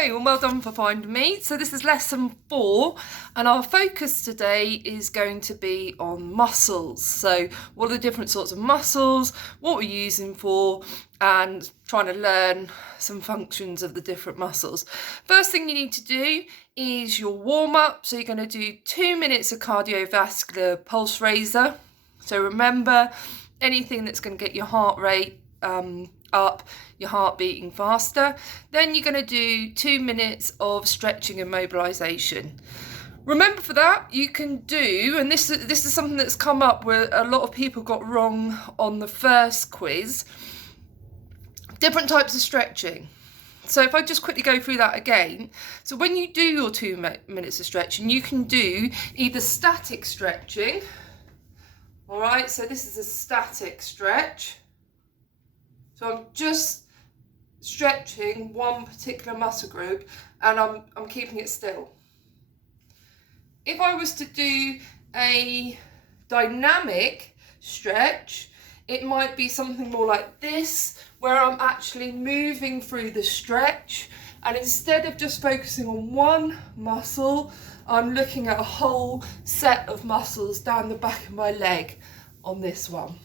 Hello and well done for finding me. So this is lesson 4 and our focus today is going to be on muscles. So what are the different sorts of muscles, what we're using for, and trying to learn some functions of the different muscles. First thing you need to do is your warm-up. So you're going to do 2 minutes of cardiovascular pulse raiser. So remember, anything that's going to get your heart rate up, your heart beating faster. Then you're going to do 2 minutes of stretching and mobilization. Remember, for that you can do, and this is something that's come up where a lot of people got wrong on the first quiz, different types of stretching. So if I just quickly go through that again. So when you do your 2 minutes of stretching, you can do either static stretching. All right, so this is a static stretch. So I'm just stretching one particular muscle group and I'm keeping it still. If I was to do a dynamic stretch, it might be something more like this, where I'm actually moving through the stretch, and instead of just focusing on one muscle, I'm looking at a whole set of muscles down the back of my leg on this one.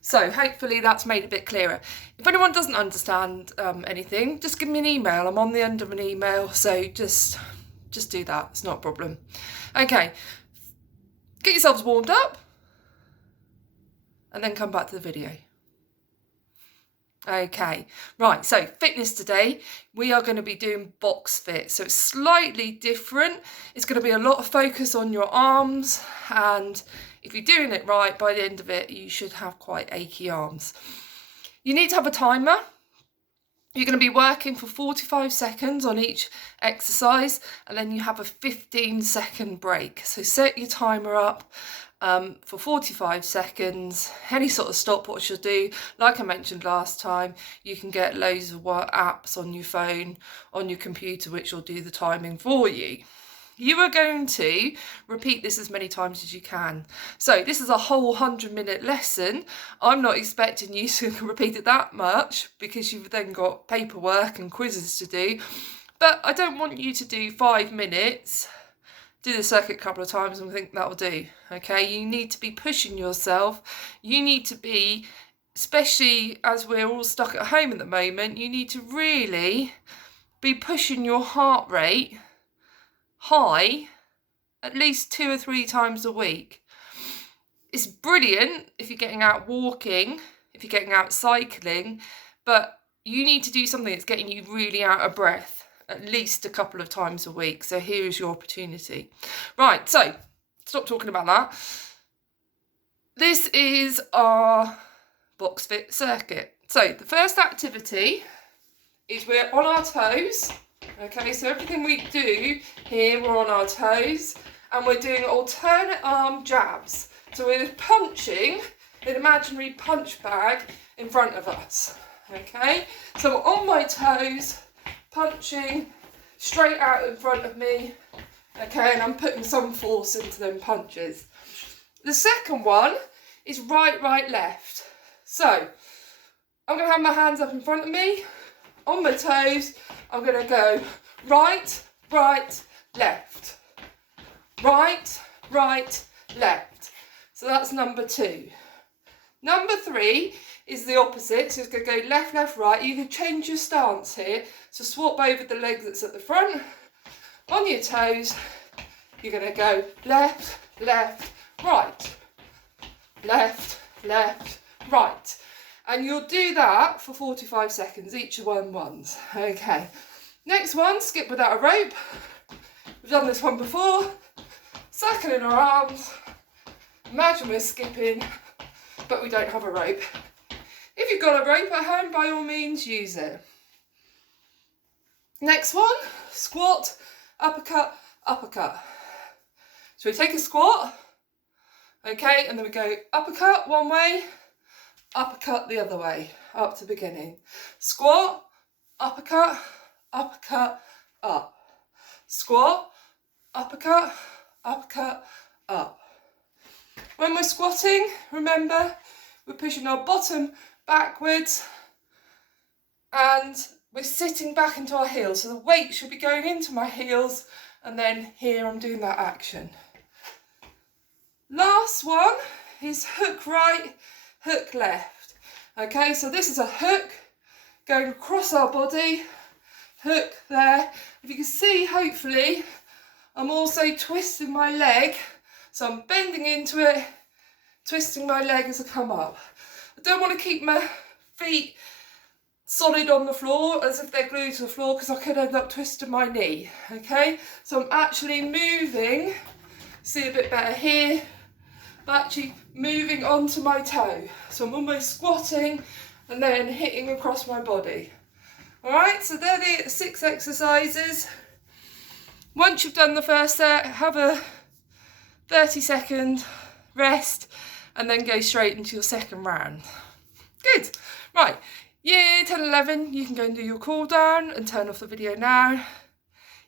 So hopefully that's made it a bit clearer. If anyone doesn't understand anything, just give me an email. I'm on the end of an email, so just do that. It's not a problem. Okay, get yourselves warmed up and then come back to the video. Okay, right, so fitness today, we are going to be doing box fit. So it's slightly different. It's going to be a lot of focus on your arms, and if you're doing it right, by the end of it, you should have quite achy arms. You need to have a timer. You're going to be working for 45 seconds on each exercise, and then you have a 15-second break. So set your timer up for 45 seconds. Any sort of stopwatch you'll do. Like I mentioned last time, you can get loads of apps on your phone, on your computer, which will do the timing for you. You are going to repeat this as many times as you can. So this is a whole 100-minute lesson. I'm not expecting you to repeat it that much because you've then got paperwork and quizzes to do. But I don't want you to do 5 minutes, do the circuit a couple of times and think that'll do. Okay, you need to be pushing yourself. You need to be, especially as we're all stuck at home at the moment, you need to really be pushing your heart rate high at least 2 or 3 times a week. It's brilliant if you're getting out walking, if you're getting out cycling, but you need to do something that's getting you really out of breath at least a couple of times a week. So here is your opportunity. Right, so stop talking about that. This is our box fit circuit. So the first activity is we're on our toes. Okay, so everything we do here, we're on our toes, and we're doing alternate arm jabs. So we're punching an imaginary punch bag in front of us. Okay, so on my toes, punching straight out in front of me. Okay, and I'm putting some force into them punches. The second one is right, right, left. So I'm going to have my hands up in front of me, on my toes. I'm going to go right, right, left. Right, right, left. So that's number 2. Number 3 is the opposite. So it's going to go left, left, right. You can change your stance here. So swap over the leg that's at the front. On your toes, you're going to go left, left, right. Left, left, right. And you'll do that for 45 seconds, each one once. Okay. Next one, skip without a rope. We've done this one before. Circling our arms. Imagine we're skipping, but we don't have a rope. If you've got a rope at home, by all means, use it. Next one, squat, uppercut, uppercut. So we take a squat, okay, and then we go uppercut one way, uppercut the other way, up to beginning. Squat, uppercut, uppercut, up. Squat, uppercut, uppercut, up. When we're squatting, remember, we're pushing our bottom backwards and we're sitting back into our heels. So the weight should be going into my heels, and then here I'm doing that action. Last one is hook right, hook left. Okay, so this is a hook going across our body, hook there. If you can see, hopefully, I'm also twisting my leg. So I'm bending into it, twisting my leg as I come up. I don't want to keep my feet solid on the floor as if they're glued to the floor, because I could end up twisting my knee. Okay, so I'm actually moving, see a bit better here, but actually moving onto my toe. So I'm almost squatting and then hitting across my body. All right, so they're the 6 exercises. Once you've done the first set, have a 30-second rest and then go straight into your second round. Good. Right, year 10, 11, you can go and do your cool down and turn off the video now.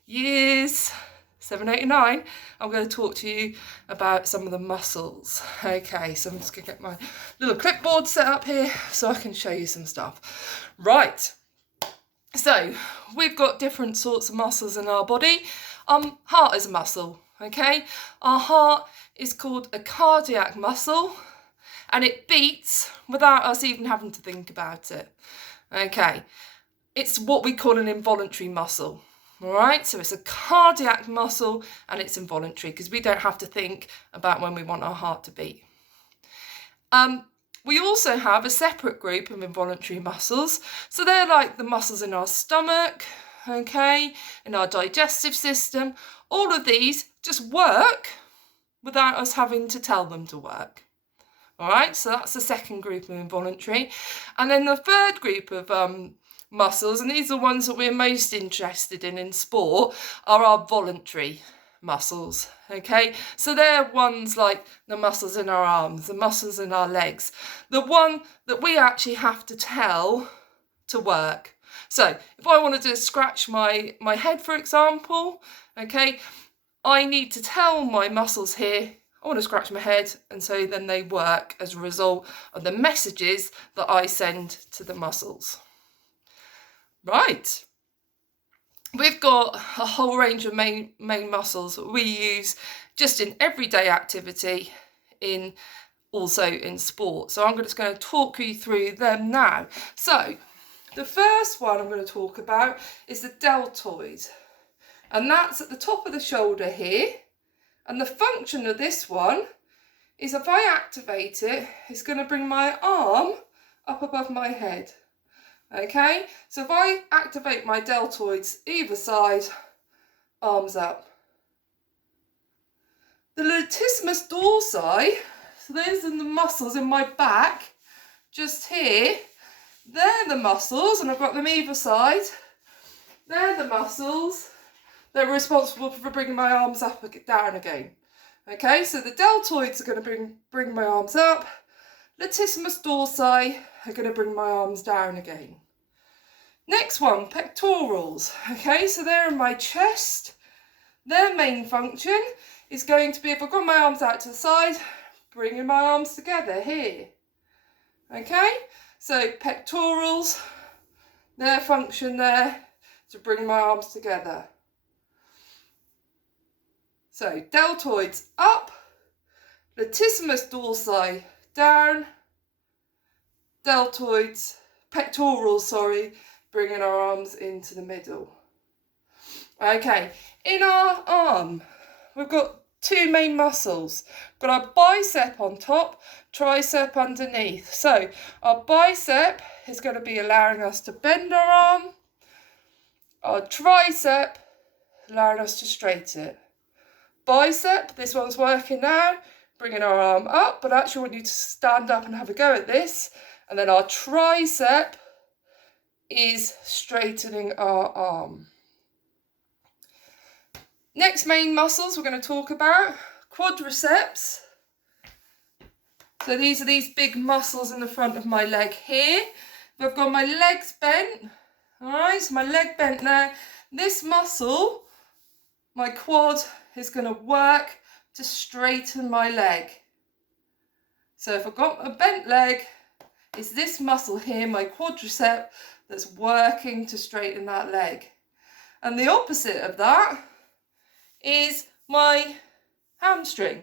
Years 7, 8 and 9, I'm going to talk to you about some of the muscles. Okay, so I'm just going to get my little clipboard set up here so I can show you some stuff. Right, so we've got different sorts of muscles in our body. Heart is a muscle, okay? Our heart is called a cardiac muscle, and it beats without us even having to think about it. Okay, it's what we call an involuntary muscle. All right, so it's a cardiac muscle and it's involuntary because we don't have to think about when we want our heart to beat. We also have a separate group of involuntary muscles. So they're like the muscles in our stomach, okay, in our digestive system. All of these just work without us having to tell them to work. All right, so that's the second group of involuntary. And then the third group of muscles, and these are the ones that we're most interested in sport, are our voluntary muscles, okay? So they're ones like the muscles in our arms, the muscles in our legs, the one that we actually have to tell to work. So if I wanted to scratch my head, for example, okay, I need to tell my muscles here, I want to scratch my head, and so then they work as a result of the messages that I send to the muscles. Right, we've got a whole range of main muscles that we use just in everyday activity, also in sport. So I'm just going to talk you through them now. So the first one I'm going to talk about is the deltoid, and that's at the top of the shoulder here. And the function of this one is if I activate it, it's going to bring my arm up above my head. Okay, so if I activate my deltoids either side, arms up. The latissimus dorsi, so those are the muscles in my back, just here, they're the muscles, and I've got them either side. They're the muscles that are responsible for bringing my arms up and down again. Okay, so the deltoids are going to bring my arms up. Latissimus dorsi are going to bring my arms down again. Next one, pectorals. Okay, so they're in my chest. Their main function is going to be, if I've got my arms out to the side, bringing my arms together here. Okay, so pectorals, their function there to bring my arms together. So deltoids up, latissimus dorsi down, pectorals, bringing our arms into the middle. Okay, in our arm, we've got two main muscles. We've got our bicep on top, tricep underneath. So our bicep is going to be allowing us to bend our arm. Our tricep allowing us to straighten it. Bicep, this one's working now, bringing our arm up, but actually I want you to stand up and have a go at this. And then our tricep is straightening our arm. Next main muscles we're going to talk about, quadriceps. So these are these big muscles in the front of my leg here. I've got my legs bent, all right, so my leg bent there. This muscle, my quad, is going to work to straighten my leg. So if I've got a bent leg, it's this muscle here, my quadricep, that's working to straighten that leg. And the opposite of that is my hamstring.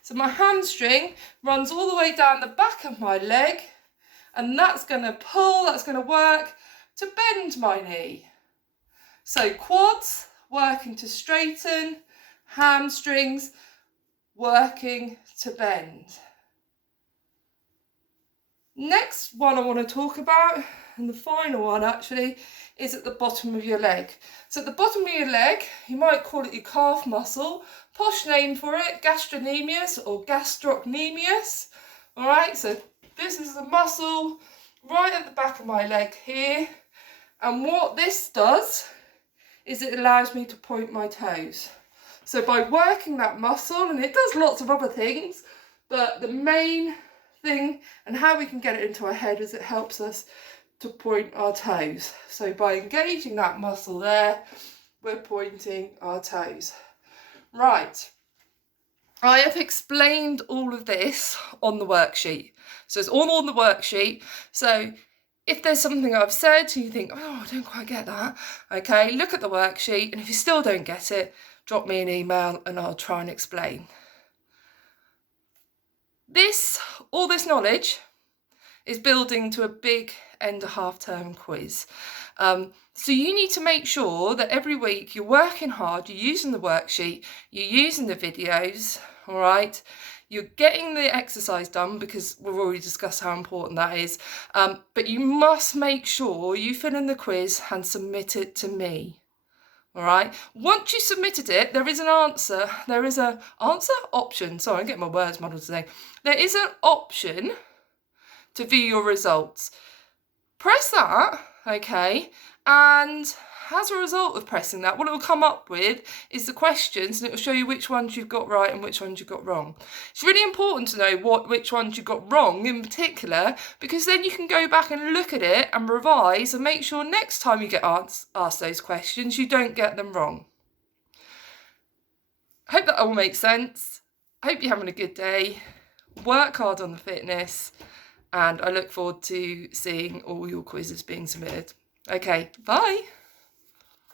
So my hamstring runs all the way down the back of my leg, and that's going to pull, that's going to work to bend my knee. So quads working to straighten, hamstrings working to bend. Next one I want to talk about, and the final one actually, is at the bottom of your leg. So at the bottom of your leg, you might call it your calf muscle. Posh name for it, gastrocnemius or gastrocnemius. All right, so this is the muscle right at the back of my leg here. And what this does is it allows me to point my toes. So by working that muscle, and it does lots of other things, but the main thing and how we can get it into our head is it helps us to point our toes. So by engaging that muscle there, we're pointing our toes. Right, I have explained all of this on the worksheet. So it's all on the worksheet. So if there's something I've said and you think, oh, I don't quite get that, okay, look at the worksheet, and if you still don't get it, drop me an email and I'll try and explain. All this knowledge is building to a big end of half-term quiz. So you need to make sure that every week you're working hard, you're using the worksheet, you're using the videos, all right? You're getting the exercise done because we've already discussed how important that is. But you must make sure you fill in the quiz and submit it to me. All right. Once you submitted it, there is an answer. There is an option. Sorry, I'm getting my words muddled today. There is an option to view your results. Press that, okay, and as a result of pressing that, what it will come up with is the questions, and it will show you which ones you've got right and which ones you've got wrong. It's really important to know which ones you've got wrong in particular, because then you can go back and look at it and revise and make sure next time you get asked those questions, you don't get them wrong. I hope that all makes sense. I hope you're having a good day. Work hard on the fitness, and I look forward to seeing all your quizzes being submitted. Okay, bye.